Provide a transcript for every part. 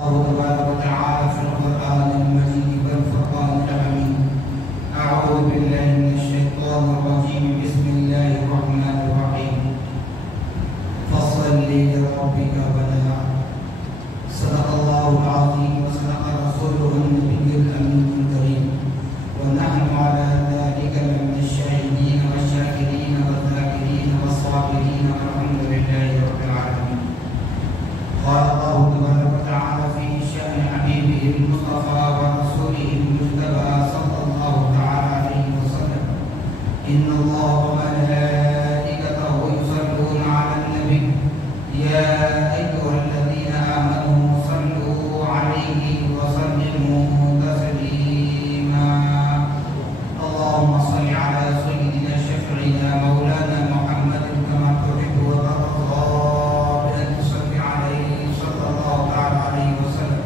الله تبارك وتعالى في القرآن المجيد والفرقان الحميد. أعوذ بالله من الشيطان الرجيم. بسم الله الرحمن الرحيم. فصل لربك وانحر. صدق الله العظيم وصدق رسوله النبي الأمين الكريم. ونحن على ذلك من الشاهدين والشاكرين والذاكرين والصابرين والحمد لله رب العالمين. قال الله تبارك وتعالى في شأن حبيبه المصطفى ورسوله المجتبى صلى الله تعالى عليه وسلم: إن الله وملائكته يصلون على النبي يا أيها الذين آمنوا صلوا عليه وسلموا تسليما. اللهم صل على سيدنا شفيعنا مولانا محمد كما تحب وترضى بأن تصلي عليه صلى الله تعالى عليه وسلم.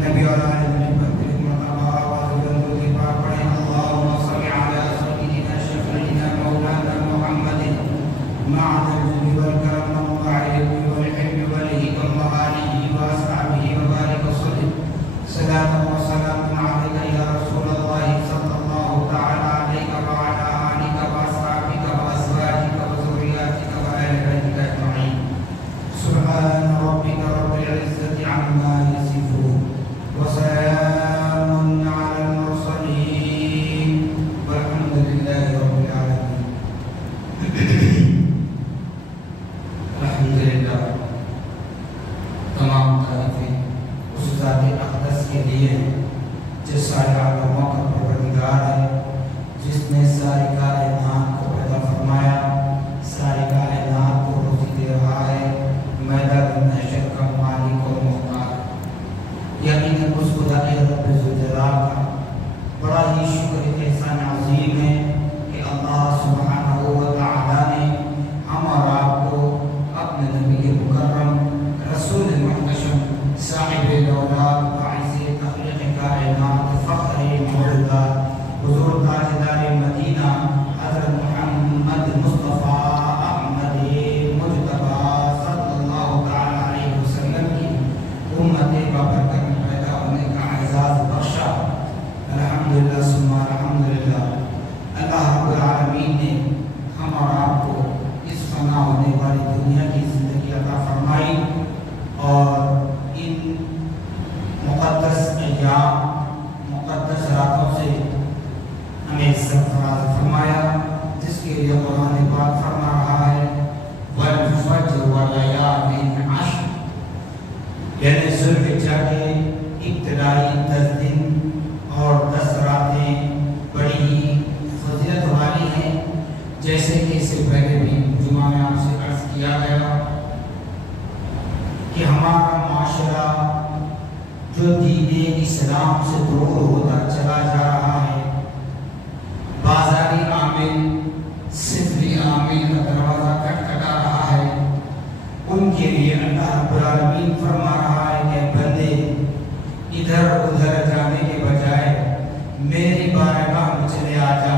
نبي اور آل نبی پر تیری مرتبہ آواز بلند کی بات پڑھیں: اللهم صل على سيدنا شفيعنا مولانا محمد معدن الجود والكرم والعلم والحلم والهدى وآله وأصحابه وبارك وسلم. صلاة وسلام عليك يا رسول الله صلى الله تعالى عليك وعلى آلك وأصحابك وأزواجك وذرياتك وآل بيتك أجمعين. سبحان ربك رب العزة عما يصفون وسلام على المرسلين والحمد لله رب العالمين. الحمدللہ، تمام تعریفیں اس ذات اقدس کے لیے جس سارے عالموں کا پروردگار ہے، جس نے ساری کائنات کو پیدا فرمایا، ساری کائنات کو روزی دے رہا ہے، میدان محشر کا مالک اور محتاج. یقیناً اس خدا رب ذوالجلال کا بڑا ہی شکر احسان عظیم ہے کہ اللہ سبحانہ و تعالیٰ نے ہم اور آپ کو اپنے نبی مکرم رسول محتشم صاحب دولات باعث تخلیق کائنات فخر موجودات حضور تاجدار مدینہ حضرت محمد مصطفیٰ احمد مجتبیٰ صلی اللہ تعالیٰ علیہ وسلم کی امت بابرکت میں پیدا ہونے کا اعزاز بخشا. الحمدللہ ثم الحمدللہ. اللہ رب العالمین نے ہم اور آپ کو اس فنا ہونے والی دنیا کی زندگی عطا فرمائی اور ان مقدس ایام مقدس راتوں سے ہمیں سرفراز فرمایا، جس کے لیے قرآن پاک فرما رہا ہے والفجر ولیال عشر، یعنی ذوالحجہ کے ابتدائی 10 دن اور 10 راتیں بڑی ہی فضیلت والی ہیں. جیسے کہ اس سے پہلے بھی جمعہ میں آپ سے عرض کیا گیا کہ ہمارا معاشرہ جو دین اسلام سے دور ہوتا چلا جا رہا ہے، بازاری عامل صفری عامل کا دروازہ کھٹکھٹا رہا ہے، ان کے لیے اللہ رب العالمین فرما رہا ہے کہ بندے ادھر ادھر جانے کے بجائے میری بارگاہ میں چلے آ جا،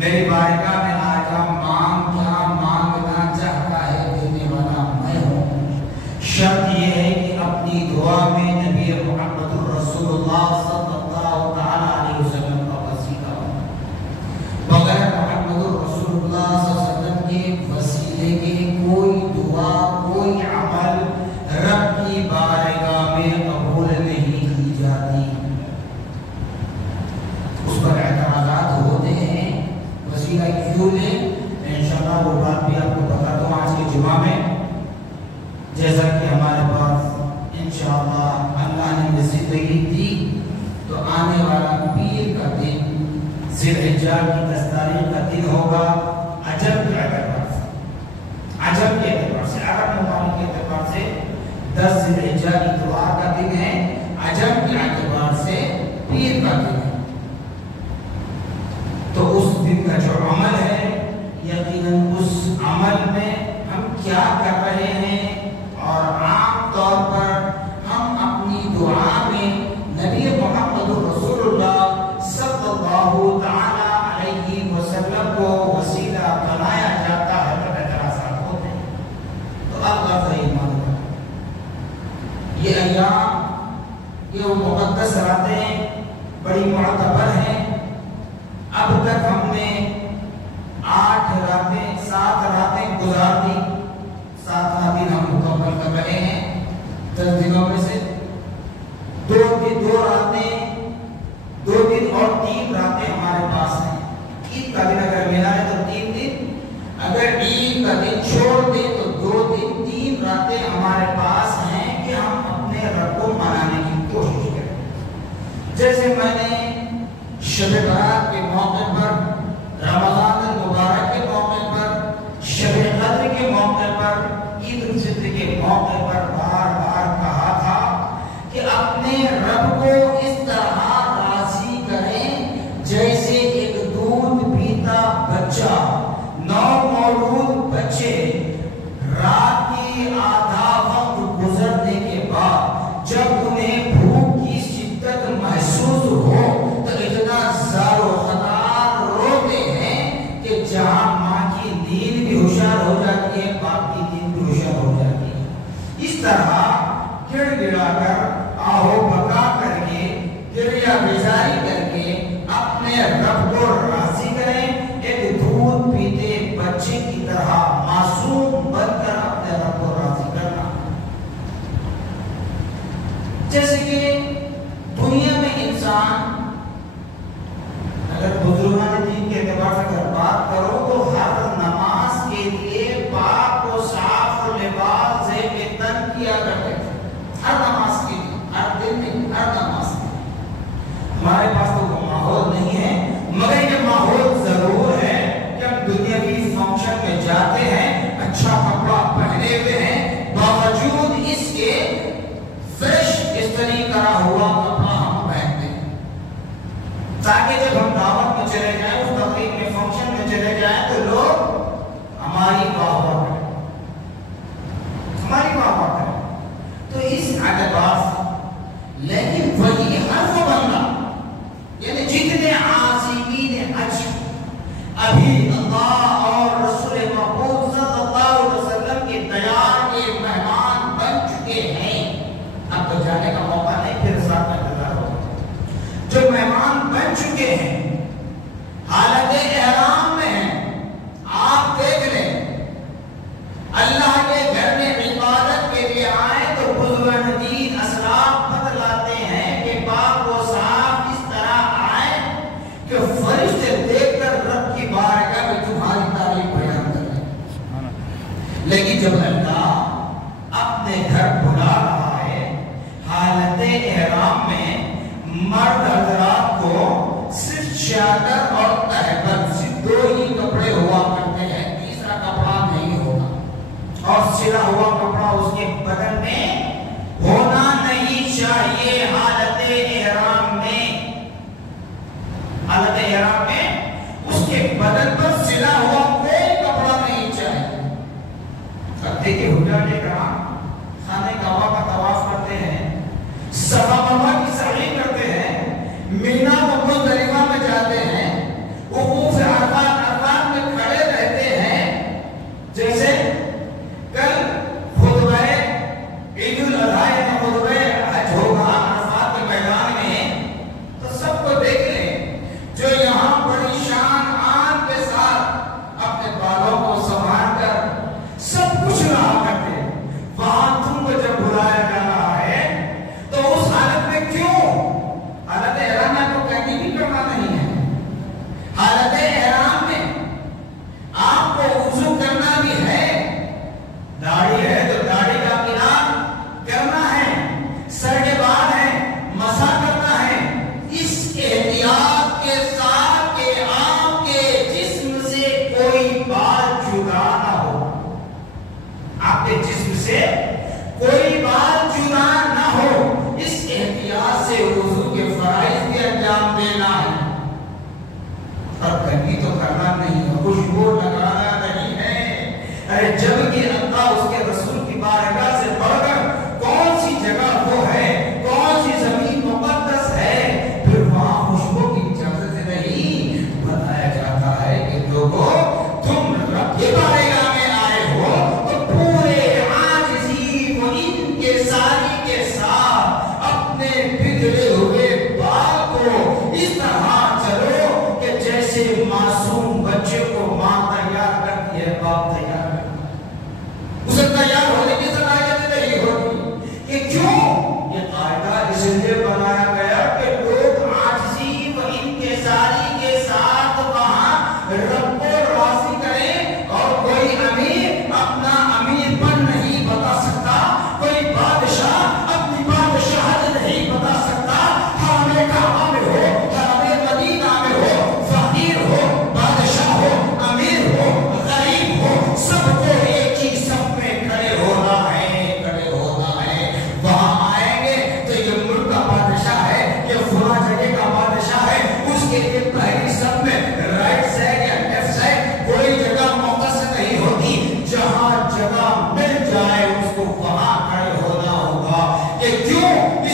میری بارگاہ میں آ جا. مانگ کیا مانگنا چاہتا ہے دینے والا میں ہوں. شرط یہ ہے کہ اپنی دعا میں نبی محمد رسول اللہ صلی اللہ تعالیٰ علیہ وسلم کا وسیلہ ہو. بغیر محمد رسول اللہ صلی اللہ علیہ وسلم کے وسیلے کے کوئی دعا کوئی عمل رب کی بارگاہ میں قبول نہیں کی جاتی. اس پر اعتراضات ہوتے ہیں وسیلہ کیوں لیں، انشاءاللہ وہ بات بھی آپ کو بتاتا ہوں آج کے جمعہ میں. جیسا کہ ہمارے پاس انشاءاللہ اللہ نے زندگی دی تو آنے والا پیر کا دن ذوالحجہ کی 10 تاریخ کا دن ہوگا. عجب کے اعتبار سے، عجب کے اعتبار سے، عرب ممالک کے اعتبار سے 10 ذوالحجہ کی اتوار کا دن ہے، عجب کے اعتبار سے پیر کا دن ہے. تو اس دن کا جو عمل ہے، یقیناً اس عمل میں ہم کیا کر رہے ہیں، اور عام طور پر ہم اپنی دعا میں نبی محمد رسول اللہ صلی اللہ تعالی علیہ وسلم کو وسیلہ بنایا جاتا ہے تو اعتراضات ہوتے ہیں. تو اب غرض ایمان یہ ایام، یہ وہ مقدس راتیں بڑی معتبر ہیں۔ اب تک ہم نے 7 راتیں گزار دی، 7 دن ہم مکمل کر رہے ہیں 10 دنوں میں سے۔ 2 دن اور 3 راتیں ہمارے پاس ہیں۔ عید کا دن اگر ملا ہے تو 3 دن، اگر عید کا دن چھوڑ دیں تو 2 دن، 3 راتیں ہمارے پاس ہیں کہ ہم اپنے رب کو منانے کی کوشش کریں۔ جیسے میں نے شب برات کے موقع پر، رمضان المبارک کے موقع پر، شب قدر کے موقع پر، عید الفطر کے موقع پر بار بار کہا تھا کہ اپنے رب کو اس طرح راضی کریں جیسے ایک دودھ پیتا بچہ، نو مولود بچے رات کی آدھا وقت گزرنے کے بعد جب انہیں بھوک کی شدت محسوس ہو تو اتنا زار و خطار روتے ہیں کہ جہاں ماں کی نیند بھی ہوشیار ہو جاتی ہے، باپ کی نیند بھی ہوشیار ہو جاتی ہے۔ اس طرح گڑ گڑا کر، آہو بکا کر کے، گریہ بیزاری کر کے اپنے رب کو راضی کریں، ایک دودھ پیتے بچے کی طرح معصوم بن کر اپنے رب کو راضی کرنا۔ جیسے کہ دنیا میں انسان اگر بزرگان دین کے اعتبار سے اگر بات کرو تو ہر نماز کے لیے پاک و صاف لباس زیب تن کیا کرتے تھے، ہر نماز کے لیے، ہر دن میں، ہر نماز کے لیے۔ ہمارے پاس تو وہ ماحول نہیں ہے، مگر یہ ماحول ضرور ہے کہ ہم دنیاوی فنکشن میں جاتے ہیں، اچھا کپڑا پہنے ہوئے ہیں، باوجود اس کے فریش استری کرا ہوا کپڑا ہم پہنتے ہیں تاکہ جب ہم دعوت میں چلے جائیں، اس تقریب میں، فنکشن میں چلے جائیں تو لوگ ہماری واہ واہ کریں، ہماری واہ واہ کریں۔ تو اس اعتبار سے لیکن وہی ہر وہ بندہ، یعنی جتنے عازمین حج ابھی اللہ اور رسول محبوب صلی اللہ علیہ وسلم کے دیار کے مہمان بن چکے ہیں، اب تو جانے کا موقع نہیں، پھر ساتھ میں انتظار ہوگا۔ جو مہمان بن چکے ہیں، حالت احرام میں ہیں، آپ دیکھ لیں اللہ کے گھر میں عبادت کے لیے آئے تو بزرگان دین اسلاف بتلاتے ہیں کہ پاک و صاف اس طرح آئے کہ فرشتے دیکھ کر رب کی بارگاہ میں تمہاری تعریف بیان کریں۔ لیکن جب اللہ اپنے گھر بلا رہا ہے حالت احرام میں، مرد حضرات کو صرف چادر اور تہبند، صرف 2 ہی کپڑے ہوا کرتے ہیں، تیسرا کپڑا نہیں ہوتا، اور سلا ہوا کپڑا اس کے بدن میں ہونا نہیں چاہیے۔ حالت احرام میں اس کے بدن پر سلا ہوا کوئی کپڑا نہیں چاہیے۔ اب دیکھیں حجاج کرام خانہ کعبہ کا طواف کرتے ہیں، صفا مروا کی سعی کرتے ہیں، مینا و مزدلفہ میں جاتے ہیں،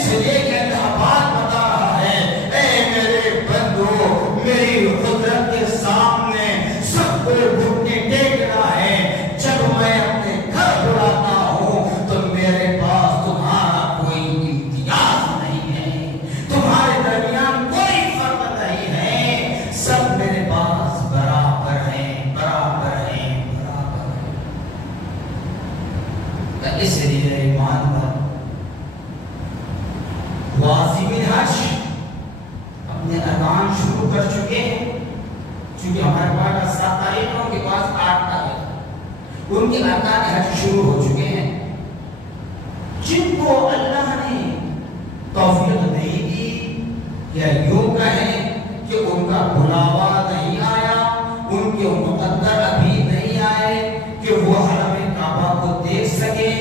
اس لیے کہ اللہ بات بتا رہا ہے اے میرے بندو میری قدرت کے سامنے سب کو گھٹنے ٹیکنا ہے. جب میں اپنے گھر بلاتا ہوں تو میرے پاس تمہارا کوئی امتیاز نہیں ہے, تمہارے درمیان کوئی فرق نہیں ہے, سب میرے پاس برابر ہیں, برابر ہیں, برابر ہیں. اس لیے ایمان پر واجب الحج اپنے ارکان شروع کر چکے ہیں. چونکہ ہمارے پاس 7 تاریخ ہے, ان کے پاس 8 تاریخ, ان کے ارکان حج شروع ہو چکے ہیں. جن کو اللہ نے توفیق نہیں دی یا یوں کہیں کہ ان کا بلاوا نہیں آیا, ان کے مقدر ابھی نہیں آئے کہ وہ حرم کعبہ کو دیکھ سکیں,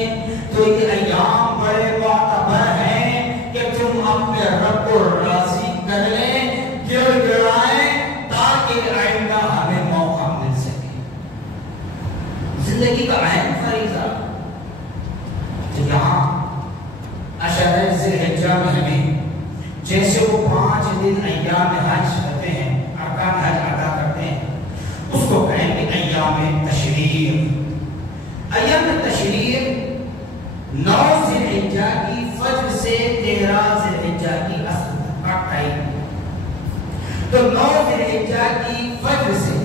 تو یہ ایام بڑے معتبر ہیں کہ تم اپنے رب کو راضی کر لیں, گر گرائیں, تاکہ آئندہ ہمیں موقع مل سکے. زندگی کا اہم فریضہ تو یہاں اشہر ذی الحجہ میں ہمیں جیسے وہ 5 دن ایام حج کرتے ہیں, ارکان حج ادا کرتے ہیں, اس کو کہیں گے ایام تشریق. ایام تشریق 9 ذی الحجہ کی فجر سے 13 ذی الحجہ کی عصر کا ٹائم. تو 9 ذی الحجہ کی فجر سے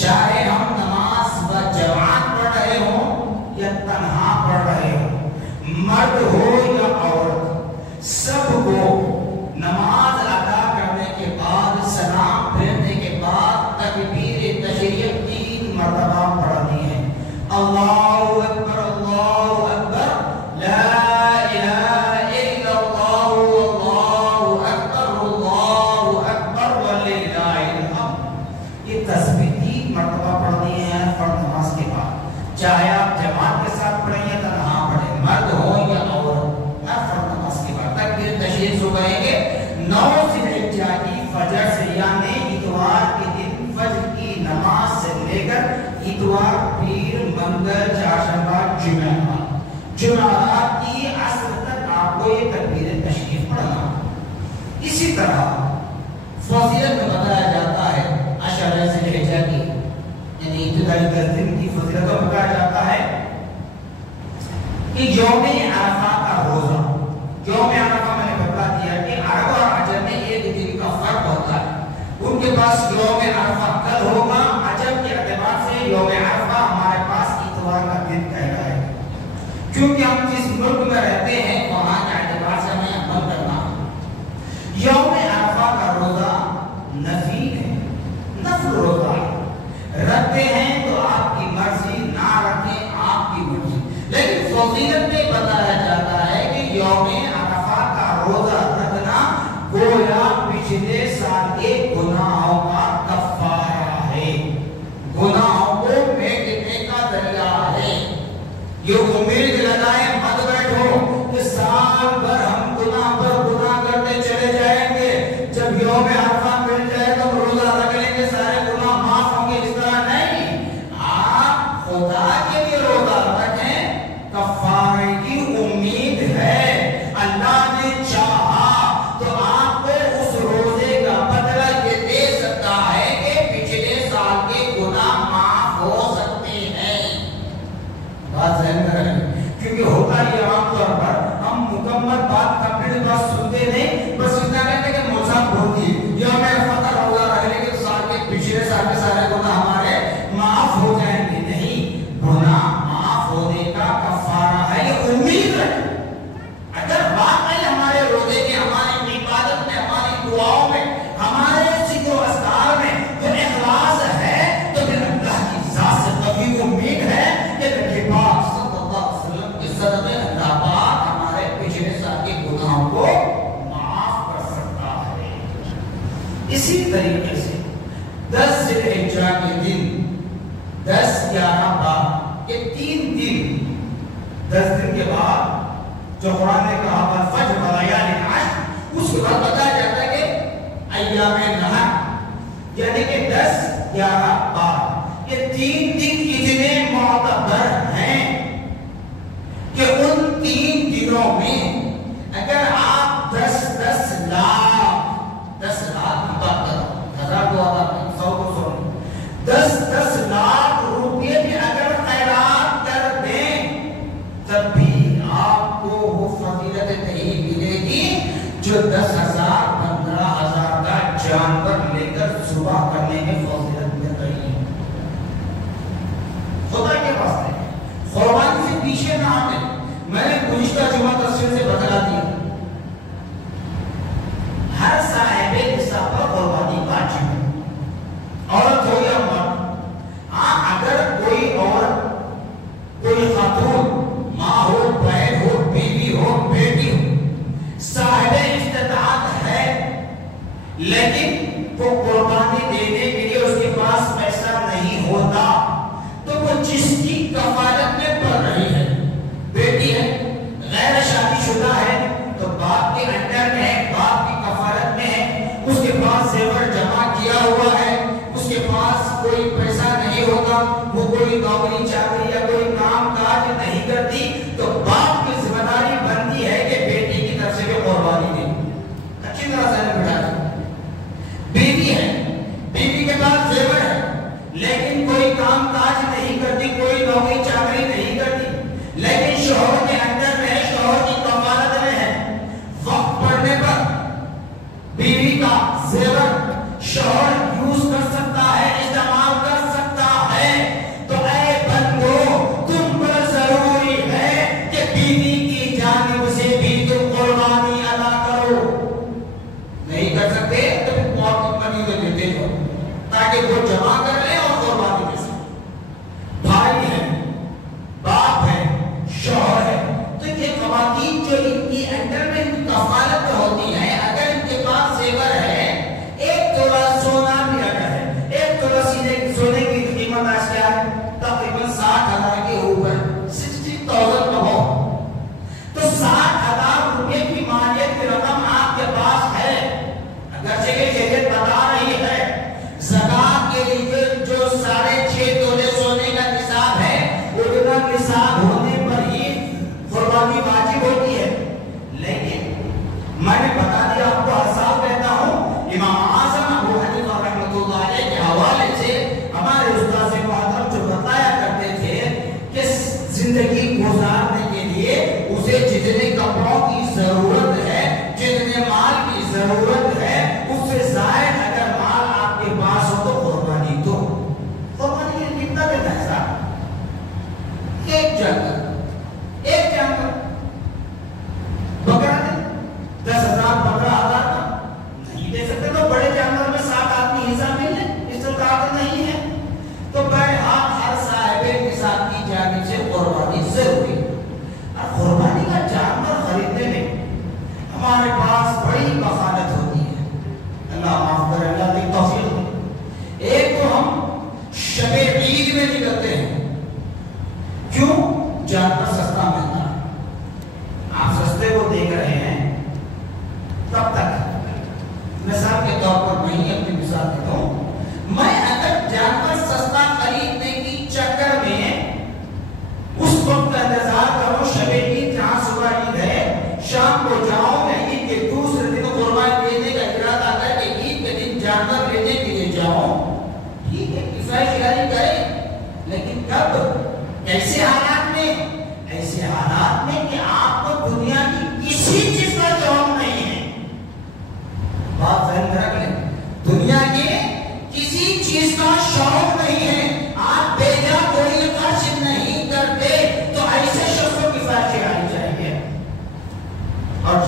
چاہے ہم نماز و جماعت پڑھ رہے ہوں یا تنہا پڑھ رہے ہوں, مرد ہو یا عورت, سب کو نماز ادا کرنے کے بعد سلام پھیرنے کے بعد تکبیر تشریق 3 مرتبہ پڑھنی ہے. اللہ اکبر, اللہ اکبر, لا الہ الا اللہ, اللہ اکبر, اللہ اکبر وللہ الحمد. یہ تسبیح 3 مرتبہ پڑھنی ہے فرض نماز کے بعد, چاہے آپ جماعت کے ساتھ پڑھیں یا تنہا پڑھیں, مرد ہو یا عورت, فرض نماز کے بعد. تکبیر تشریق کو کہیں گے 9 ذی الحجہ کی فجر سے, یعنی اتوار کے دن فجر کی نماز سے لے کر اتوار, پیر, منگل, چہارشنبہ, جمعرات کی عصر تک آپ کو یہ تکبیر تشریف پڑھنا. اسی طرح فضیلت میں بتایا جاتا ہے اشہر ذی الحجہ کی, یعنی ابتدائی 10 دن کی فضیلت میں بتایا جاتا ہے کہ یوم عرفہ کا روزہ. یوم عرفہ میں نے بتا دیا کہ عرب اور عجم میں 1 دن کا فرق ہوتا ہے. ان کے پاس یوم عرفہ کل ہوگا, عجم کے اعتبار سے یوم عرفہ ہمارے پاس اتوار کا دن کہتا ہے, کیونکہ ہم جس ملک میں رہتے ہیں وہاں کے اعتبار سے ہمیں عمل کرنا ہے. یوم عرفہ کا روزہ نفل ہے, نفل روزہ رکھتے ہیں تو آپ کی مرضی, نہ رکھیں آپ کی مرضی. لیکن فضیلت میں بتایا جاتا ہے کہ یوم عرفہ کا روزہ رکھنا گویا پچھلے سال کے گناہوں کا کفارہ ہے, گناہوں کو مٹانے کا ذریعہ ہے. یہ امید لگائیں مت بیٹھو کہ سال بھر ہم گناہ پر گناہ کرتے چلے جائیں گے, جب یوم عرفہ مل جائے تو روزہ رکھ لیں گے, سارے گناہ معاف ہوں گے. اس طرح نہیں, آپ خدا کے لیے روزہ رکھیں, کفارے کی امید ہے. اللہ نے چاہا تو آپ کو اس روزے کا بدلہ یہ دے سکتا ہے کہ پچھلے سال کے گناہ معاف ہو سکتے ہیں. بات ذہن میں رکھیں, کیونکہ ہوتا یہ عام طور پر ہم مکمل بات کمپلیٹ بات سنتے نہیں, بس اتنا کہتے کہ موسیٰ بھول دیے یوم عرفہ کا روزہ رکھ لیں گے تو سال کے پچھلے سال کے سارے گناہ ہمارے معاف ہو جائیں گے. نہیں, گناہ معاف ہونے کا کفارہ ہے, یہ امید ہے. اگر واقعی ہمارے روزے میں, ہماری عبادت میں, ہماری دعاؤں میں, ہمارے ذکر و اذکار میں جو اخلاص ہے, تو پھر اللہ کی ذات سے قوی امید ہے کہ نبی پاک صلی اللہ علیہ وسلم کے صدقے اللہ پاک ہمارے پچھلے سال کے گناہوں کو معاف کر سکتا ہے. اسی طریقے سے 10 ذی الحجہ کے دن 10, 11, 12 یہ 3 دن, 10 دن کے بعد جو قرآن نے کہا فجر وليال عشر, اس کے بعد بتایا جاتا ہے کہ ایام نحر, یعنی کہ 10, 11, 12 یہ 3 دن اتنے معتبر ہیں کہ ان 3 دنوں میں اگر آپ 10 لاکھ کی بات کرو، 1000 کو 100 کو 100 10 لاکھ روپے بھی اگر خیرات کر دیں تب بھی آپ کو وہ فضیلت نہیں ملے گی جو 10,000 15,000 کا جانور لے کر ذبح کرنے میں فضیلت مل رہی ہے۔ خدا کے واسطے قربانی سے پیچھے نہ آتے۔ میں نے گزشتہ جمعہ تفسیر سے بتلا دیا، ہر صاحب نصاب پر قربانی واجب ہے، عورت ہو یا مرد۔ اگر کوئی عورت، کوئی خاتون، ماں ہو، بہن ہو، بیوی ہو، بیٹی ہو، صاحب استطاعت ہے لیکن وہ قربانی دینے کے لیے اس کے پاس پیسہ نہیں ہوتا، تو وہ جس کی کفالت میں پڑ رہی ہے، بیٹی ہے، غیر شادی شدہ ہے تو باپ کے انڈر میں ہے، باپ کی کفالت میں ہے، اس کے پاس زیور جمع کیا ہوا ہے، اس کے پاس کوئی پیسہ نہیں ہوتا، وہ کوئی نوکری چاکری یا کوئی کام کاج نہیں کرتی، تو باپ کی ذمہ داری بنتی ہے کہ بیٹی کی طرف سے بھی قربانی دے۔ اچھی طرح سے بٹھا دیں۔ بیوی ہے، بیوی کے پاس زیور ہے لیکن کوئی کام کاج نہیں کرتی، کوئی نوکری چاکری نہیں کرتی، لیکن شوہر کے اندر میں ہے، شوہر کی کفالت میں ہے، وقت پڑنے پر بیوی کا زیور شوہر یوز کر سکتا ہے، استعمال کر سکتا ہے، تو اے بندو تم پر ضروری ہے کہ بیوی کی جانب سے بھی تم قربانی ادا کرو۔ نہیں کر سکتے تو پھر بہت منی دے دیتے ہو تاکہ وہ جمع کر لے اور قربانی دے سکے۔ بھائی ہے، باپ ہے، شوہر ہے، تو یہ خواتین جو ان کی انڈر میں کفالت ہوتی ہے، اگر ان کے پاس زیور ہے، 1 تولہ سونا بھی اگر ہے، 1 تولہ سونے کی قیمت آج کیا ہے؟ تقریباً 60,000 کے اوپر، 60,000 ہو، تو 60,000 روپے کی مالیت کی رقم آپ کے پاس ہے۔ اگرچہ کہ شریعت بتا رہی ہے زکات کے لیے جو 6.5 تولے سونے کا نصاب ہے، اتنا نصاب ہونے پر ہی قربانی واجب ہوتی ہے، لیکن میں نے بتا دیا، آپ کو ہر سال کہتا ہوں، امام اعظم ابو حنیفہ رحمۃ اللہ علیہ کے حوالے سے ہمارے استاد محترم جو بتایا کرتے تھے کہ زندگی گزارنے کے لیے اسے جتنے کپڑوں کی ضرورت ہے، جتنے مال کی ضرورت ہے، اس سے زائد اگر مال آپ کے پاس ہو تو قربانی دو۔ قربانی کے لیے کتنا دینا ہے صاحب؟ 1 جانور، 1 جانور بکرا دے، 10,000 15,000 کا نہیں دے سکتے تو بڑے جانور میں 7 آدمی حصہ مل لیں، اس سے طاقت نہیں ہے، تو بہرحال ہر صاحب نصاب کی جانب سے قربانی ضروری ہے۔ اور قربانی کا جانور خریدنے میں ہمارے پاس بڑی مخالفت ہوتی ہے، اللہ معاف کرے، اللہ کی توفیق دے۔ ایک تو ہم شب عید میں نکلتے ہیں، کیوں؟ جانور سستا ملتا ہے، آپ سستے کو دیکھ رہے ہیں، تب تک مثال کے طور پر میں ہی اپنی مثال دیتا ہوں، میں اگر جانور سستا خریدنے کی چکر میں اس وقت کا انتظار کروں، شب عید جہاں صبح عید ہے، شام کو جاؤں، یا عید کے دوسرے دن قربانی دینے کا ارادہ کر کے عید کے دن جانور لینے کے لیے جاؤں، ٹھیک ہے، کفایت شکاری کریں، لیکن کب؟ ایسے حالات میں، ایسے حالات میں کہ آپ کو دنیا کی کسی چیز کا شوق نہیں ہے۔ بات ذہن میں رکھ لیں، دنیا کے کسی چیز کا شوق نہیں ہے، آپ بیجا کوئی خرچ نہیں کرتے، تو ایسے شخص کو کفایت شکاری چاہیے۔ اور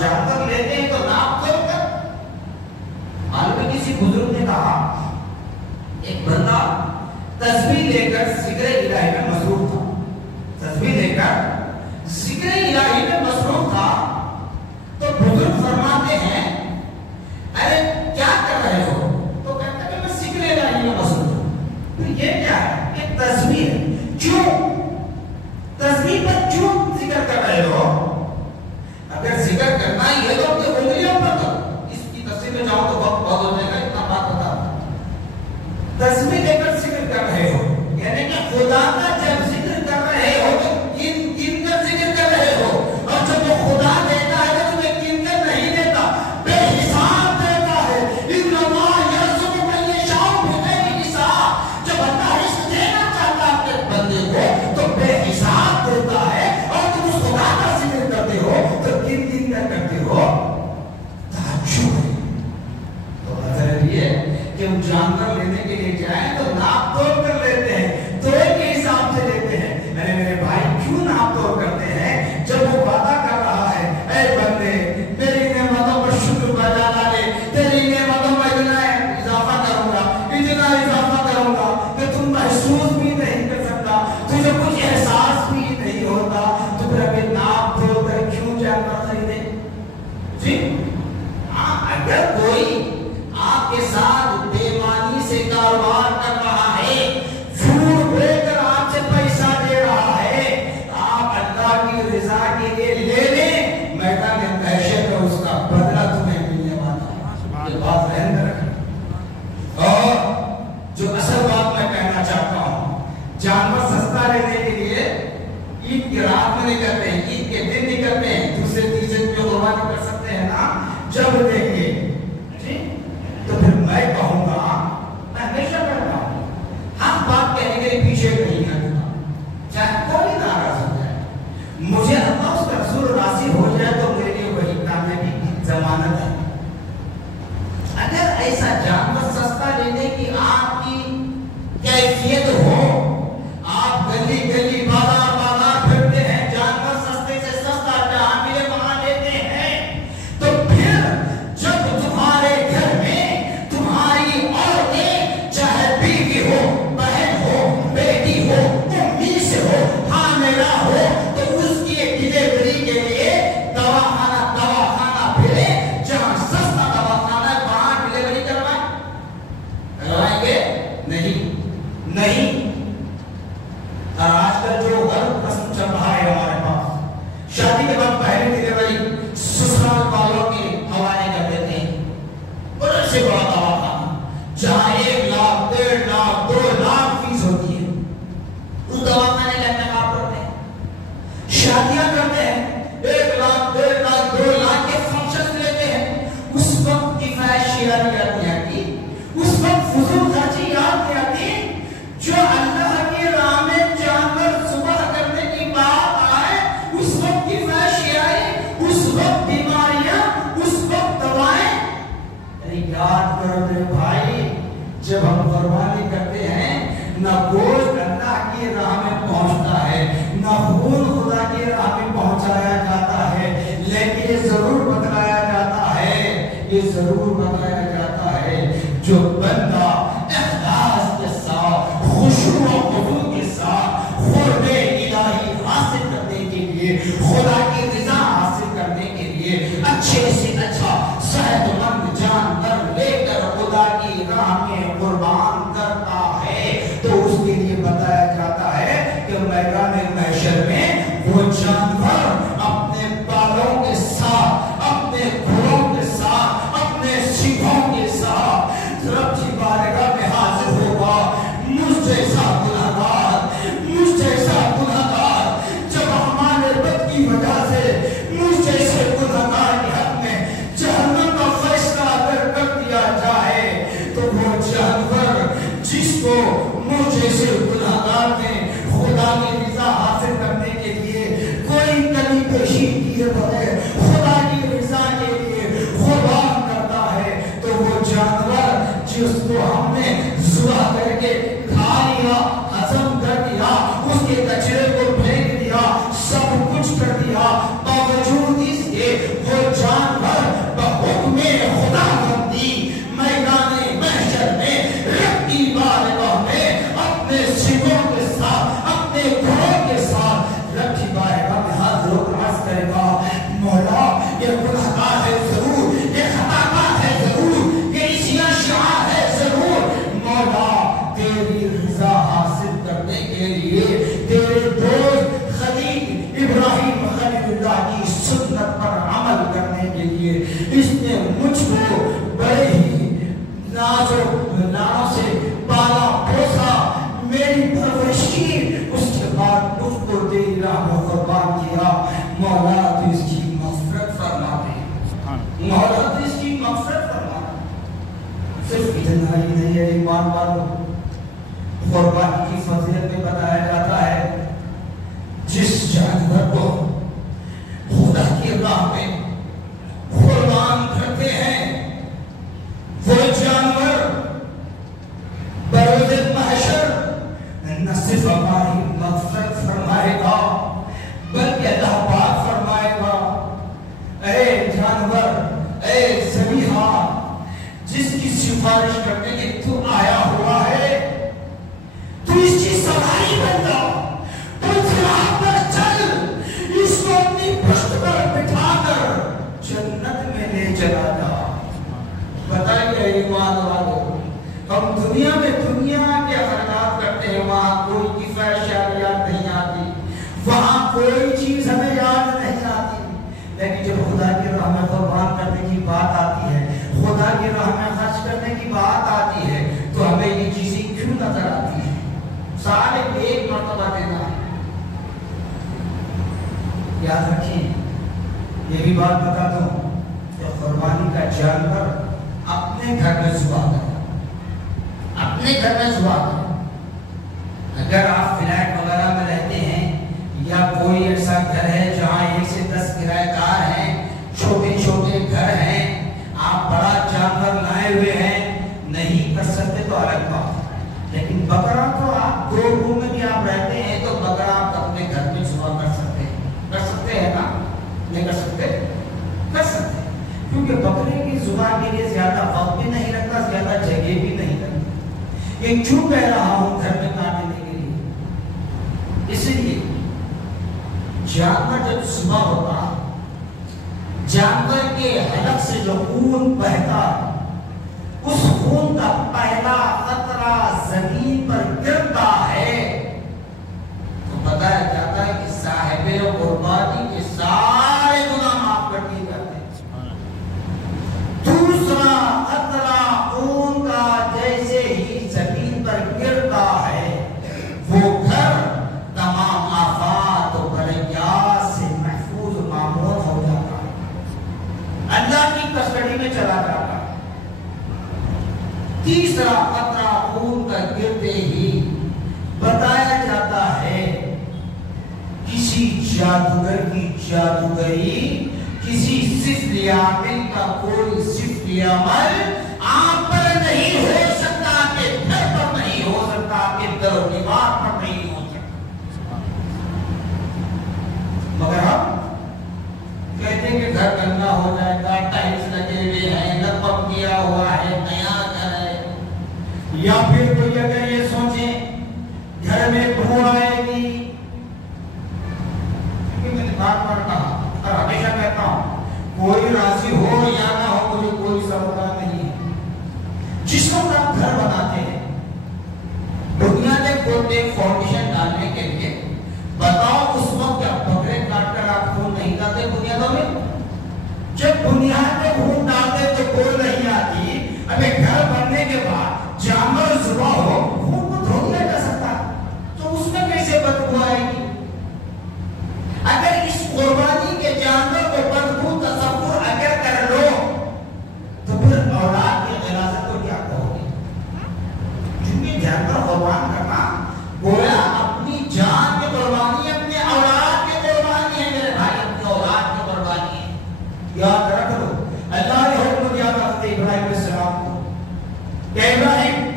جی اگر کوئی آپ کے ساتھ بےمانی سے کاروبار کر رہا ہے، جھوٹ بول کر آپ سے پیسہ دے رہا ہے، آپ اللہ کی رضا کے لیے لے لیں، میدان محشر میں اس کا بدلہ تمہیں ملنے والا ہے۔ یہ بات ذہن میں رکھیں۔ اور جو اصل بات میں کہنا چاہتا ہوں، جانور سستا لینے کے لیے عید کی رات میں نہیں کرتے ہیں، عید کے دن نہیں کرتے ہیں، دوسرے تیسرے جو قربانی کر سکتے ہیں نا، جب دیں گے تو پھر میں کہوں گا، میں ہمیشہ کہتا ہوں، حق بات کہنے کے لیے پیچھے نہیں ہٹتا، چاہے کوئی ناراض ہو جائے، مجھے اللہ اس کا رسول راضی ہو جائے تو میرے لیے وہی کامیابی کی ضمانت ہے۔ اگر ایسا جانور سستا لینے کی آپ کی کیفیت ہو، آپ گلی گلی بازار بازار پھرتے ہیں، جانور سستے سے سستا جہاں ملے وہاں لیتے ہیں، تو پھر جب تمہارے گھر میں تمہاری عورتیں، چاہے بیوی ہو، بہن ہو، بیٹی ہو، امی سے ہو، حاملہ ہو، تو اس کی ڈلیوری کے لیے دواخانہ پھرے، جہاں سستا دواخانہ ہے وہاں ڈلیوری کروائیں گے؟ نہیں۔ آج کل جو غلط رسم چل رہا ہے ہمارے پاس، شادی کے بعد پہلی ڈلیوری سسرال والوں کے حوالے کر دیتے ہیں، بڑے سے بڑا دواخانہ جہاں 1 لاکھ 1.5 لاکھ 2 لاکھ فیس ہوتی ہے، اس دواخانے کا انتخاب کرتے ہیں، شادیاں کرتے ہیں، 1 لاکھ 1.5 لاکھ 2 لاکھ کے فنکشن لیتے ہیں۔ اس وقت کفایت یاد نہیں آتی، اس وقت فضول خرچی یاد نہیں آتی، جو اللہ کی راہ میں جانور صبح کرنے کی بات آئے، اس وقت کفایت آئے، اس وقت بیماریاں، اس وقت دوائیں۔ یاد کرو میرے بھائی، جب ہم قربانی کرتے ہیں، نہ گوشت اللہ کی راہ میں پہنچتا ہے، نہ خون خدا کی راہ میں پہنچایا جاتا ہے، لیکن یہ ضرور بتلایا جاتا ہے، یہ ضرور بتلایا جاتا ہے، جو بندہ اخلاص کے ساتھ، خشوع و خضوع کے ساتھ قرب الہی حاصل کرنے کے لیے، خدا کی رضا حاصل کرنے کے لیے اچھے سے اچھا صحت مند جانور لے کر خدا کی راہ میں قربان کرتا ہے، تو اس کے لیے بتایا جاتا ہے کہ میدان محشر میں وہ جانور اپنے بالوں کے ساتھ، اپنے گھوڑوں کے ساتھ، اپنے سینگوں کے ساتھ رب کی بارگاہ میں حاضر ہوگا۔ مجھ جیسا گنہگار جب ہمارے بد کی وجہ سے مجھ جیسے گنہگار کے حق میں جہنم کا فیصلہ اگر کر دیا جائے، تو وہ جانور جس کو مجھ جیسے گنہگار نے خدا کی رضا حاصل کرنے کے لیے کوئی کمی پیشی کیے بغیر خدا کی رضا کے لیے قربان کرتا ہے، تو وہ جانور جس کو ہم نے ذبح کر کے کھا لیا، ہضم کر دیا، اس کے کچرے کو پھینک دیا، سب کچھ کر دیا، باوجود اس کے وہ جانور بحکم خدا بندی میدان محشر میں رب کی بارگاہ میں اپنے سینگوں کے ساتھ، اپنے گھوڑوں کے ساتھ رب کی بارگاہ میں حاضر و عرض کرے گا، مولا یہ گنہگار ہے ضرور، یہ خطاکار ہے ضرور، یہ عصیاں شعار ہے ضرور، مولا تیری رضا حاصل کرنے کے لیے، تیرے دوست خلیل ابراہیم خلیل اللہ کی سنت پر عمل کرنے کے لیے اس نے مجھ کو بڑے ہی نازوں سے پالا پوسا، میری پرورش کی، اس کے بعد مجھ کو تیری راہ میں قربان کیا، مولا تو اس کی مغفرت فرما دے، مولا تو اس کی مغفرت فرما دے۔ صرف اتنا ہی نہیں ہے ایمان والوں، قربانی کی فضیلت میں بتایا جاتا ہے، جس جانور کو خدا کی راہ میں قربان کرتے ہیں، وہ جانور بروز محشر نہ صرف ہماری مغفرت فرمائے گا بلکہ اللہ پاک فرمائے گا، اے جانور، اے ذبیحہ جس کی سفارش کرنے کے تو آیا ہوا ہے، تو اس کی سواری بن جا، تو صراط پر چل، اس کو اپنی پشت پر بٹھا کر جنت میں چلا جاؤ. بتائیے ایمان والوں، ہم دنیا میں دنیا کے اخراجات کرتے ہیں، وہاں کوئی کفایت یاد نہیں آتی، وہاں کوئی چیز ہمیں یاد نہیں آتی. لیکن جب خدا کی راہ میں قربان کرنے کی بات آتی ہے، خدا کی راہ میں خرچ کرنے کی بات آتی ہے، تو ہمیں یہ چیزیں کیوں نظر آتی ہیں؟ سارے ایک مرتبہ دینا ہے. یاد رکھیں، یہ بھی بات بتا دوں کہ قربانی کا جانور اپنے گھر میں ذبح کریں، اپنے گھر میں ذبح کریں. اگر آپ فلیٹ وغیرہ میں رہتے ہیں یا کوئی ایسا گھر ہے جہاں 1 سے 10 کرایہ دار ہیں، چھوٹے چھوٹے گھر ہیں، آپ بڑا جانور لائے ہوئے ہیں، نہیں کر سکتے تو الگ بات. لیکن بکرا تو آپ 2 روم میں بھی آپ رہتے ہیں تو بکرا آپ اپنے گھر میں ذبح کر سکتے ہیں. کر سکتے ہیں نا؟ نہیں کر سکتے؟ کر سکتے ہیں، کیونکہ بکرے کی ذبح کے لیے زیادہ وقت بھی نہیں لگتا، زیادہ جگہ بھی نہیں لگتی. یہ کیوں کہہ رہا ہوں گھر میں کاٹنے کے لیے؟ اس لیے جانور جب ذبح ہوتا، جانور کے حلق سے جو خون بہتا، اس خون کا پہلا قطرہ زمین پر گرتا ہے تو بتایا جاتا ہے کہ صاحب قربانی کے سارے گناہ معاف کر دیے جاتے ہیں. دوسرا قطرہ خون کا جیسے ہی زمین پر گرتا ہے، وہ گھر تمام آفات و بلیات سے محفوظ و مامون ہو جاتا ہے، اللہ کی کسٹڈی میں چلا جاتا ہے. تیسرا قطرہ خون کا گرتے ہی بتایا جاتا ہے کسی جادوگر کی جادوگری، کسی سفلی عامل کا کوئی سفلی عمل آپ پر نہیں ہو سکتا، آپ کے گھر پر نہیں ہو سکتا، آپ کے در و دیوار پر نہیں ہو سکتا. مگر ہم کہتے ہیں کہ گھر گندا ہو جائے گا، ٹائلس لگے ہوئے ہیں، لپم کیا ہوا ہے، نیا گھر ہے. یا پھر کوئی اگر یہ سوچیں گھر میں بو آئے گی، کیونکہ میں نے بار بار کہا اور ہمیشہ کہتا ہوں، کوئی راضی ہو یا نہ ہو مجھے کوئی سروکار نہیں ہے. جس وقت آپ گھر بناتے ہیں، بنیادیں کھودتے ہیں فاؤنڈیشن ڈالنے کے لیے، بتاؤ اس وقت کیا بکرے کاٹ کر آپ خون نہیں ڈالتے بنیادوں میں؟ جب بنیاد میں خون ڈالتے تو کوئی نہیں آتی. ابھی گھر بننے کے بعد جانور ذبح ہو، خون کو دھو دیا جا سکتا، تو اس میں کیسے بدبو آئے گی؟ اگر اس قربانی کے جانور کو بدبو تصور اگر کر لو تو پھر اولاد کی غلاظت کو کیا کہو گے؟ چونکہ جانور قربان کرنا گویا اپنی جان کی قربانی، اپنے اولاد کی قربانی ہے. میرے بھائی، اپنی اولاد کی قربانی ہے. یاد رکھ لو، اللہ نے حکم دیا تھا حضرت ابراہیم علیہ السلام کو کہ ابراہیم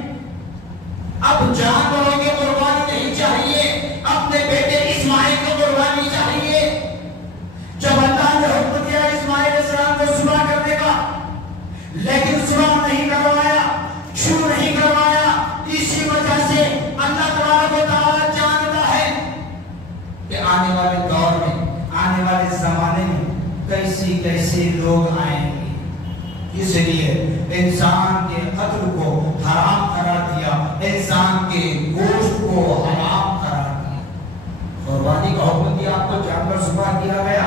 اب جانوروں کی قربانی نہیں چاہیے، اپنے بیٹے اسماعیل کو قربانی چاہیے. جب اللہ نے حکم دیا اسماعیل علیہ السلام کو ذبح کرنے کا، لیکن ذبح نہیں کروایا. کیوں نہیں کروایا؟ اسی وجہ سے اللہ تبارک و تعالیٰ جانتا ہے کہ آنے والے دور میں، آنے والے زمانے میں کیسے کیسے لوگ آئیں گے. اس لیے انسان کے قتل کو حرام قرار دیا، انسان کے گوشت کو حرام قرار دیا. قربانی کا حکم دیا، آپ کو جانور ذبح کیا گیا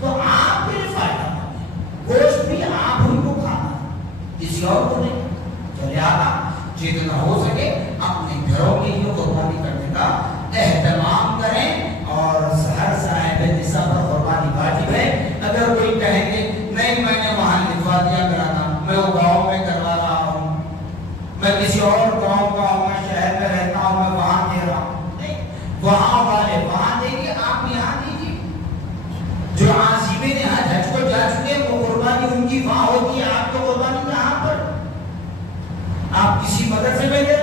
تو آپ کے فائدہ مند ہے، گوشت بھی آپ ہی کو کھانا، کسی اور کو نہیں. تو لہٰذا جتنا ہو سکے اپنے گھروں کی ہی قربانی کرنے کا اہتمام کریں. اور ہر صاحب نصاب پر قربانی واجب ہے. اگر کوئی کہے کہ نہیں میں نے وہاں لکھوا دیا کرا تھا، میں وہ گاؤں میں کروا رہا ہوں، میں کسی اور گاؤں کا ہوں، میں شہر میں رہتا ہوں، میں وہاں دے رہا ہوں، نہیں، وہاں والے وہاں دیں گے، آپ یہاں دیجیے. جو عازمین حج کو جا چکے وہ قربانی ان کی وہاں ہوتی ہے، آپ کو قربانی یہاں پر. آپ کسی مدرسے میں دیں،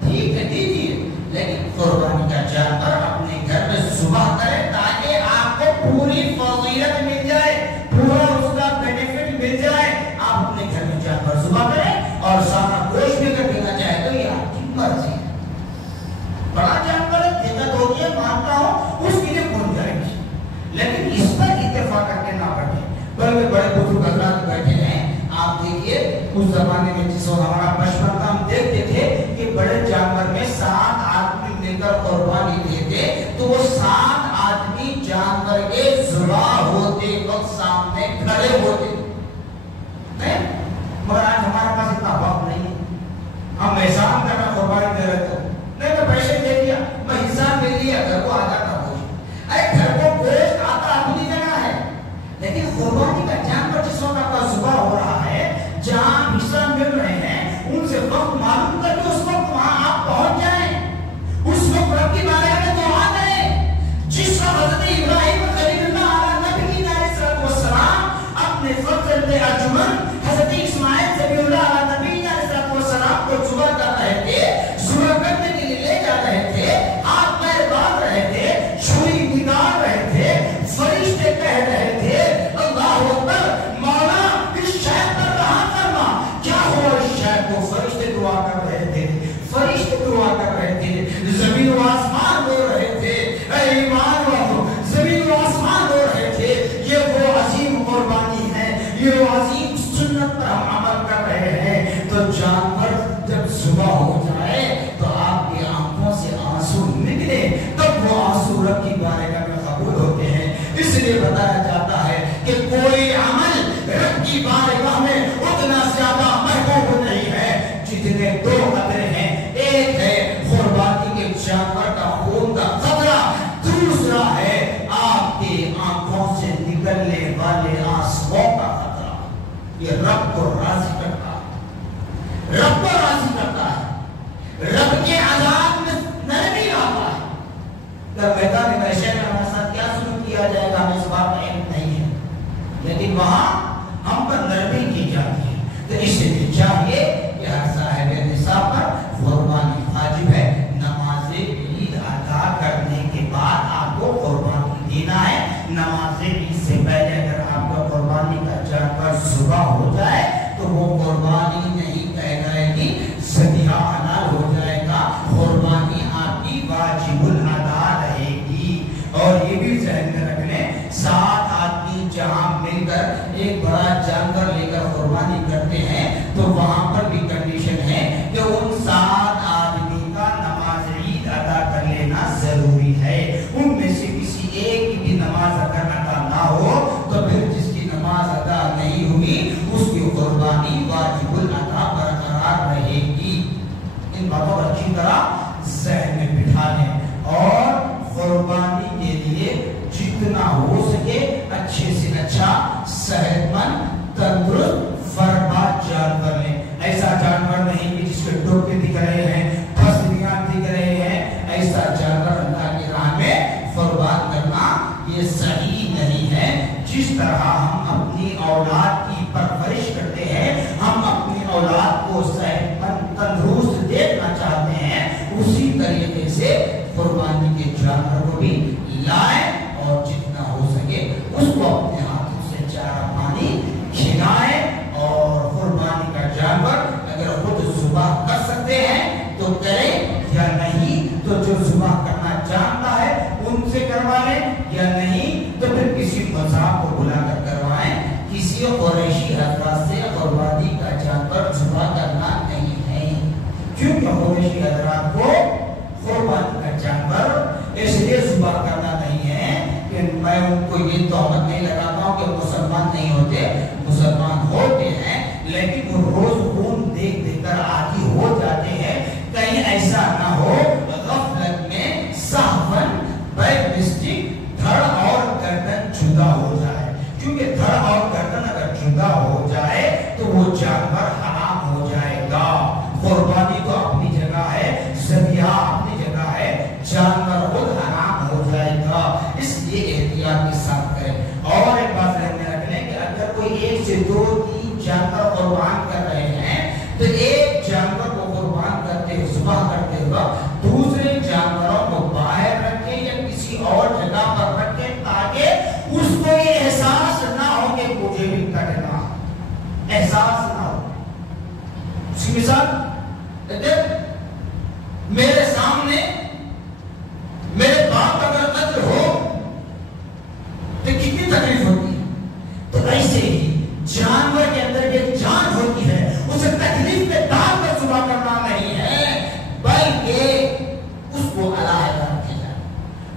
ٹھیک ہے دیجیے، لیکن قربانی کا جانور اپنے گھر میں ذبح کریں تاکہ آپ کو پوری فضیلت مل جائے، پورا اس کا بینیفٹ مل جائے. آپ اپنے گھر میں جانور ذبح کریں اور سارا گوشت بھی اگر دینا چاہے تو یہ آپ کی مرضی ہے. بڑا جانور دقت ہوتی ہے، مانتا ہوں، اس کے لیے بن جائے گی، لیکن اس پر اتفاق کر کے نہ بیٹھیں. بلکہ بڑے بزرگ حضرات بیٹھے ہیں. آپ دیکھیے اس زمانے میں جس وقت ہمارا بچپن تھا ہم دیکھتے تھے کہ بڑے جانور میں 7 آدمی مل کر قربانی دیتے تو وہ 7 آدمی جانور کے ذبح ہوتے وقت سامنے کھڑے ہوتے. مگر آج ہمارے پاس اتنا وقت نہیں ہے. ہم احسان کرنا قربانی دے رہے تو نہیں تو پیسے دے دیا میں حصہ مل لیا گھر کو آتا تھا گوشت. ارے گھر کو گوشت آتا اپنی جگہ ہے لیکن قربانی کا جانور جس وقت آپ کا ذبح ہو رہا ہے جہاں حصہ مل رہے ہیں ان سے وقت معلوم کر کے اس وقت وہاں آپ پہنچ جائیں. اس وقت رب کی بارگاہ میں دعا کریں. جس وقت حضرت ابراہیم خلیل اللہ علیہ نبی علیہ السلام اپنے فرزند ارجمن حضرت اسماعیل ذبیح اللہ علیہ نبی علیہ السلام کو ذبح کر رہے تھے, ذبح کرنے کے لیے لے جا رہے تھے, ہاتھ پیر باندھ رہے تھے, چھری نکال رہے تھے, فرشتے کہہ رہے تھے اللہ اکبر مولا اس شے پر رحم فرما. کیا ہوا اس شے کو؟ فرشتے دعا کر رہے تھے, فرشتے دعا کر رہے تھے, زمین و آسمان رو رہے تھے. اے ایمان والو زمین و آسمان رو رہے تھے. یہ وہ عظیم قربانی ہے, یہ وہ عظیم سنت پر ہم عمل کر رہے ہیں. تو جانور جب ذبح ہو جائے تو آپ کی آنکھوں سے آنسو نکلے تب وہ آنسو رب کی بارگاہ میں قبول ہوتے ہیں. اس لیے بتایا جاتا ہے کہ کوئی عمل رب کی بارگاہ میں اتنا زیادہ محبوب نہیں ہے جتنے 2 قطرے ہیں. ایک ہے قربانی کے جانور کا خون کا قطرہ, دوسرا ہے آپ کی آنکھوں سے نکلنے والے آنسوؤں کا قطرہ. یہ رب کو راضی کرتا ہے, رب کو راضی کرتا ہے, رب کے عذاب میں نرمی لاتا ہے. جب میدان محشر میں ہمارے ساتھ کیا سلوک کیا جائے گا ہمیں اس بات میں علم نہیں ہے لیکن وہاں ہم پر نرمی کی جاتی ہے. تو اس لیے چاہیے کہ ہر صاحب نصاب پر قربانی واجب ہے. نماز عید ادا کرنے کے بعد آپ کو قربانی دینا ہے. نماز عید سے پہلے اگر آپ کا قربانی کا جانور ذبح ہو جائے تو وہ قربانی نہیں کہلائے گی, ذبیحہ حلال ہو جائے گا. قربانی آپ کی واجب الادا رہے گی. اور یہ بھی ذہن میں رکھ لیں 7 آدمی جہاں مل کر ایک بڑا جانور لے کر قربانی کرتے ہیں تو وہاں پر بھی کنڈیشن ہے کہ ان 7 آدمی کا نماز عید ادا کر لینا ضروری ہے. ان میں سے کسی ایک کی بھی نماز اگر ادا نہ ہو تو پھر جس کی نماز ادا نہیں ہوئی اس کی قربانی واجب الادا برقرار رہے گی. ان باتوں کو اچھی طرح ذہن میں بٹھا لیں اور قربانی کے لیے جتنا ہو سکے اچھے سے اچھا صحت مند تندرست فرباد جانور لیں. ایسا جانور نہیں کہ جس کے ٹوٹے دکھ رہے ہیں, پھسلیاں دکھ رہے ہیں. ایسا جانور اللہ کی راہ میں قربان کرنا یہ صحیح نہیں ہے. جس طرح ہم اپنی اولاد کی پرورش کرتے ہیں, ہم اپنی اولاد کو صحت مند تندرست دیکھنا چاہتے ہیں, اسی طریقے سے قربانی کے جانور کو بھی لائیں اور جتنا ہو سکے اس کو اپنے ہاتھوں سے چارہ پانی کھلائیں. اور قربانی کا جانور اگر خود ذبح کر سکتے ہیں تو کریں, یا نہیں تو جو ذبح کرنا جانتا ہے ان سے کروا لیں, یا نہیں تو پھر کسی مذہب کو بلا کر کروائیں. کسی قریشی حضرات سے قربانی کا جانور ذبح کرنا نہیں ہے کیونکہ قریشی حضرات کو قربانی کا جانور اس لیے ذبح کرنا نہیں ہے کہ میں ان کو یہ تہمت نہیں لگاتا ہوں کہ مسلمان نہیں ہوتے, مسلمان ہوتے ہیں لیکن وہ روز خون دیکھ دیکھ کر عادی ہو جاتے ہیں. کہیں ایسا نہ ہو غفلت میں سہون بائی مسٹیک دھڑ اور گردن جدا ہو جائے, کیونکہ دھڑ اور گردن اگر جدا ہو جائے تو وہ جانور حرام ہو جائے گا. قربانی تو اپنی جگہ ہے, ذبیحہ اپنی جگہ ہے, جانور خود حرام ہو جائے گا. اس لیے احتیاط کے ساتھ کریں. اور ایک بات ذہن میں رکھ لیں کہ اگر کوئی 1 سے 2 3 جانور قربان کر رہے ہیں تو ایک جانور کو قربان کرتے ہوئے ذبح کرتے ہوئے دوسرے جانوروں کو باہر رکھیں یا کسی اور جگہ پر رکھیں تاکہ اس کو یہ احساس نہ ہو کہ مجھے بھی کٹنا, احساس نہ ہو. اس کی مثال میرے سامنے میرے باپ اگر قتل ہو تو کتنی تکلیف ہوتی ہے. تو ایسے ہی جانور کے اندر ایک جان ہوتی ہے، اسے تکلیف میں ڈال کر صبح کرنا نہیں ہے، بلکہ اس کو علیحدہ رکھا جائے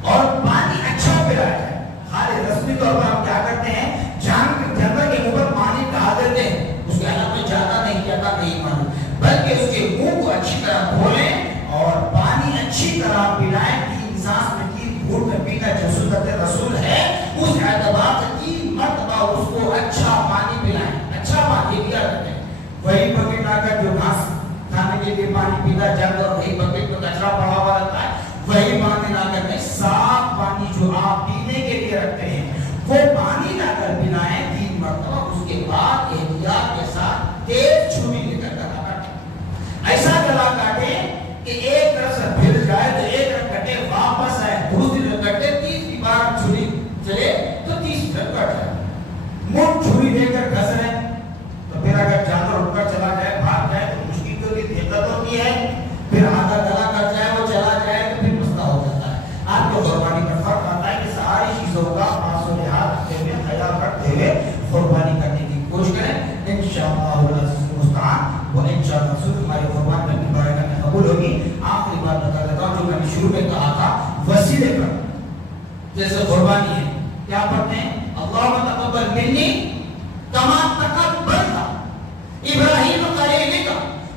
اور پانی اچھا پلایا جائے۔ خالی رسمی طور پر ہم کیا کرتے ہیں، جانور کے اوپر پانی ڈال دیتے ہیں، اس کے علاوہ میں جاتا نہیں معلوم، بلکہ اس کے منہ کو اچھی طرح کھولیں اور پانی اچھی طرح پلائیں۔ 3 سانس میں 3 گھونٹ میں پینا جو سنت رسول ہے، اس اعتبار سے 3 مرتبہ اس کو اچھا پانی پلائیں، اچھا پانی پیا کرتے ہیں۔ وہی بکیٹ لا کر جو گھاس کھانے کے لیے پانی پیتا جانور، وہی بکیٹ میں کچرا پڑا ہوا رہتا ہے، وہی پانی لا کر صاف پانی جو آپ پینے کے لیے رکھتے ہیں وہ پانی لا کر پلائیں 3 مرتبہ۔ اس کے بعد احتیاط کے ساتھ تیز چھری لے کر گلا کاٹیں، ایسا گلا کاٹیں کہ ایک طرف سے پھر جائے تو ایک طرف کٹے، واپس آئے دوسری طرف کٹے، تیسری بار چھری چلے تو تیسری طرف کٹ جائے۔ منہ چھری لے کر گھس رہے تو پھر اگر جانور اٹھ کر چلا جائے، بھاگ جائے تو مشکل تو کی دقت ہوتی ہے، پھر آدھا گلا کٹ جائے وہ چلا جائے تو پھر مسئلہ ہو جاتا ہے۔ آپ کو قربانی کا فرق آتا ہے کہ ساری چیزوں کا پاس و لحاظ رکھتے ہوئے، خیال رکھتے ہوئے قربانی کرنے کی کوشش کریں۔ انشاءاللہ المستعان وہ انشاءاللہ رسول ہماری قربانی اپنی برکت میں قبول ہوگی۔ آخری بات بتا دیتا ہوں جو میں نے شروع میں کہا تھا، وسیلے پر جیسے قربانی ہے کیا پڑھتے ہیں، اللہم تقبل منی کما تقبلتا ابراہیم خلیلک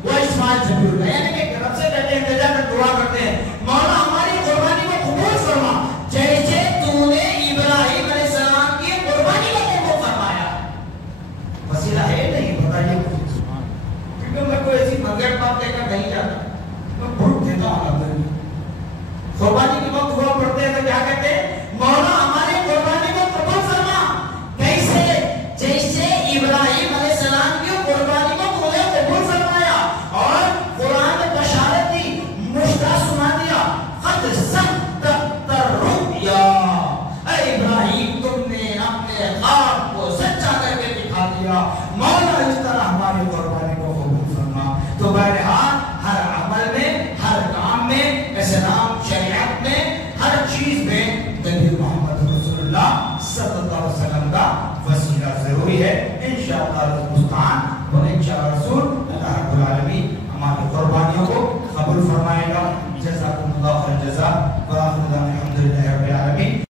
و اسماعیل ذبیح اللہ، یعنی کہ رب سے کہتے ہیں جا کر دعا کرتے ہیں، مولا ہماری قربانی کو قبول فرما جیسے تو نے ابراہیم علیہ السلام کی قربانی کو قبول فرمایا۔ وسیلہ ہے نہیں، بتائیے کیونکہ میں کوئی ایسی منگڑ بات لے کر نہیں جاتا، میں بھوک دیتا ہوں اندر میں۔ قربانی کے وقت دعا پڑھتے ہیں تو کیا کہتے ہیں، مولا ہماری قربانی کو قبول فرما کیسے، جیسے ابراہیم علیہ السلام کی قربانی کو تو نے قبول فرمایا۔ اور قرآن میں بشارت دی، مشتاق سنا دیا، قد صدقت الرؤیا، اے ابراہیم تم نے اپنے خواب کو سچا کر کے دکھا دیا، مولا اس طرح ہماری قربانی کو قبول فرما۔ تو بہرحال ہر عمل میں، ہر کام میں، اسلام شریعت میں، ہر چیز میں نبی محمد رسول اللہ صلی اللہ علیہ وسلم کا وسیلہ ضروری ہے۔ انشاءاللہ المستعان اور انشاءاللہ رسول اللہ رب العالمین ہماری قربانیوں کو قبول فرمائے گا۔ جزاکم اللہ خیر الجزاء، وآخر دعوانا الحمدللہ رب العالمین۔